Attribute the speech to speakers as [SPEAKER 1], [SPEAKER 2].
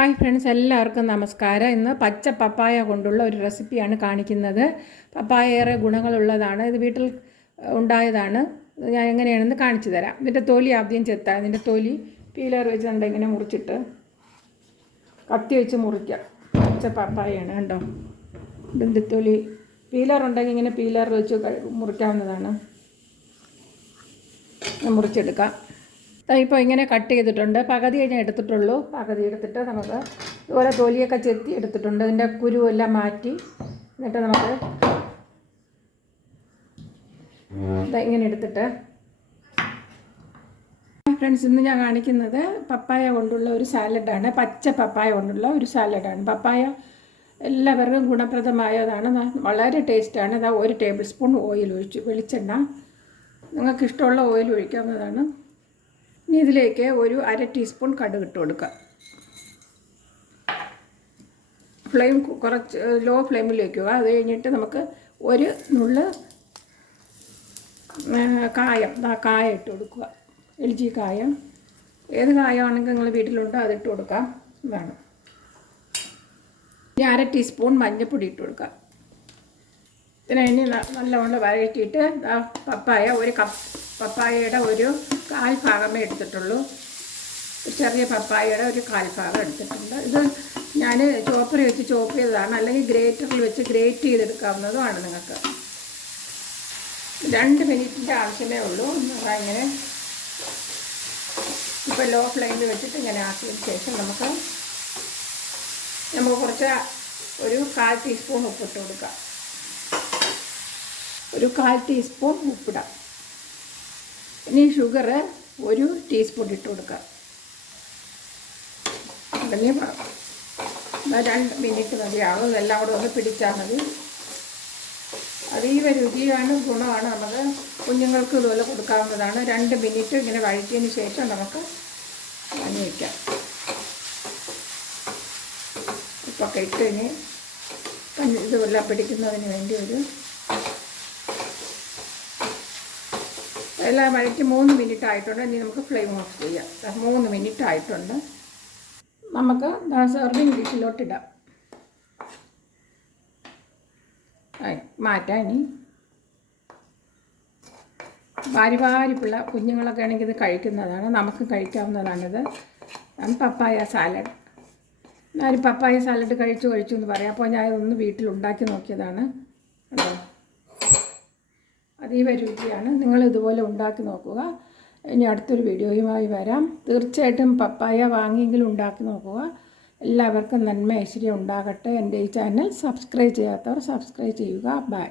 [SPEAKER 1] Hi friends എല്ലാവർക്കും നമസ്കാരം. ഇന്ന് പച്ച പപ്പായ കൊണ്ടുള്ള ഒരു റെസിപ്പിയാണ് കാണിക്കുന്നത്. പപ്പായ ഏറെ ഗുണങ്ങളുള്ളതാണ്. ഇത് വീട്ടിൽ ഉണ്ടായതാണ്. ഞാൻ എങ്ങനെയാണെന്ന് കാണിച്ചു തരാം. ഇതിന്റെ തൊലി ആദ്യം ചെത്താം. ഇതിന്റെ തൊലി പീലർ വെച്ച് ഇങ്ങനെ മുറിച്ചിട്ട് കത്തി വെച്ച് മുറിക്കാം. പച്ച പപ്പായാണ് കണ്ടോ? ഇതിന്റെ തൊലി പീലർ ഉണ്ടെങ്കിൽ ഇങ്ങനെ പീലർ വെച്ച് മുറിക്കാവുന്നതാണ്. മുറിച്ചെടുക്കാം. ഇപ്പോൾ ഇങ്ങനെ കട്ട് ചെയ്തിട്ടുണ്ട്. പകുതി കഴിഞ്ഞ് എടുത്തിട്ടുള്ളൂ. പകുതി എടുത്തിട്ട് നമുക്ക് ഇതുപോലെ തൊലിയൊക്കെ ചെത്തി എടുത്തിട്ടുണ്ട്. അതിന്റെ കുരുവെല്ലാം മാറ്റി എന്നിട്ട് നമുക്ക് ഇതാ ഇങ്ങനെ എടുത്തിട്ട്. ഫ്രണ്ട്സ് ഇന്ന് ഞാൻ കാണിക്കുന്നത് പപ്പായ കൊണ്ടുള്ള ഒരു സാലഡാണ്. പച്ച പപ്പായ കൊണ്ടുള്ള ഒരു സാലഡാണ്. പപ്പായ എല്ലാവർക്കും ഗുണപ്രദമായതാണ്. വളരെ ടേസ്റ്റാണ്. അതാ ഒരു ടേബിൾ സ്പൂൺ ഓയിൽ ഒഴിച്ചു വെളിച്ചെണ്ണ. നിങ്ങൾക്ക് ഇഷ്ടമുള്ള ഓയിൽ ഒഴിക്കാവുന്നതാണ്. ഇനി ഇതിലേക്ക് ഒരു അര ടീസ്പൂൺ കടുക് ഇട്ട് കൊടുക്കുക. ഫ്ലെയിം കുറച്ച് ലോ ഫ്ലെയിമിൽ വയ്ക്കുക അത് കഴിഞ്ഞിട്ട് നമുക്ക് ഒരു നുള്ള് കായം കായ ഇട്ട് കൊടുക്കുക. എൽ ജി കായം. ഏത് കായമാണെങ്കിൽ നിങ്ങൾ വീട്ടിലുണ്ടോ അതിട്ട് കൊടുക്കാം. ഇതാണ് ഇനി അര ടീസ്പൂൺ മഞ്ഞൾപ്പൊടി ഇട്ട് കൊടുക്കുക ഇതിനെ ഇനി നല്ലവണ്ണം വഴറ്റിയിട്ട് പപ്പായ ഒരു കപ്പ് പപ്പായയുടെ ഒരു കാൽ ഭാഗമേ എടുത്തിട്ടുള്ളൂ. ചെറിയ പപ്പായയുടെ ഒരു കാൽ ഭാഗം എടുത്തിട്ടുണ്ട്. ഇത് ഞാൻ ചോപ്പർ വെച്ച് ചോപ്പ് ചെയ്തതാണ്. അല്ലെങ്കിൽ ഗ്രേറ്ററിൽ വെച്ച് ഗ്രേറ്റ് ചെയ്തെടുക്കാവുന്നതുമാണ് നിങ്ങൾക്ക്. രണ്ട് മിനിറ്റിന്റെ ആവശ്യമേ ഉള്ളൂ. ഇങ്ങനെ ഇപ്പോൾ ലോ ഫ്ലെയിമിൽ വെച്ചിട്ട് ഇങ്ങനെ ആക്കിയതിന് ശേഷം നമുക്ക് നമുക്ക് കുറച്ച് ഒരു കാൽ ടീസ്പൂൺ ഉപ്പിട്ട് കൊടുക്കാം. ഒരു കാൽ ടീസ്പൂൺ ഉപ്പിടാം. ഇനി ഷുഗർ ഒരു ടീസ്പൂൺ ഇട്ട് കൊടുക്കുക അല്ലെങ്കിൽ രണ്ട് മിനിറ്റ് മതിയാകും എല്ലാം കൂടെ ഒന്ന് പിടിച്ചാൽ മതി. അതീവ രുചിയാണ് ഗുണമാണ്. നമുക്ക് കുഞ്ഞുങ്ങൾക്ക് ഇതുപോലെ കൊടുക്കാവുന്നതാണ്. രണ്ട് മിനിറ്റ് ഇങ്ങനെ വഴറ്റിയതിന് ശേഷം നമുക്ക് വാങ്ങി വയ്ക്കാം ഉപ്പൊക്കെ ഇട്ട് ഇനി ഇതുപോലെ പിടിക്കുന്നതിന് വേണ്ടി ഒരു എല്ലാം വഴറ്റി മൂന്ന് മിനിറ്റ് ആയിട്ടുണ്ട് ഇനി നമുക്ക് ഫ്ലെയിം ഓഫ് ചെയ്യാം. മൂന്ന് മിനിറ്റ് ആയിട്ടുണ്ട് നമുക്ക് സെർവിങ് ഡിഷിലോട്ടിടാം മാറ്റാം ഇനി. വാരി വാരി പിള്ള കുഞ്ഞുങ്ങളൊക്കെ ആണെങ്കിൽ ഇത് കഴിക്കുന്നതാണ്. നമുക്ക് കഴിക്കാവുന്നതാണിത്. പപ്പായ സാലഡ് ഞാൻ പപ്പായ സാലഡ് കഴിച്ചു കഴിച്ചു എന്ന് പറയാം. അപ്പോൾ ഞാൻ വീട്ടിൽ ഉണ്ടാക്കി നോക്കിയതാണ്. അതീവ രുചിയാണ് നിങ്ങൾ ഇതുപോലെ ഉണ്ടാക്കി നോക്കുക. ഇനി അടുത്തൊരു വീഡിയോയുമായി വരാം. തീർച്ചയായിട്ടും പപ്പായ വാങ്ങിയെങ്കിലും ഉണ്ടാക്കി നോക്കുക. എല്ലാവർക്കും നന്മ ഐശ്വര്യം ഉണ്ടാകട്ടെ. എന്റെ ഈ ചാനൽ സബ്സ്ക്രൈബ് ചെയ്യാത്തവർ സബ്സ്ക്രൈബ് ചെയ്യുക. ബൈ.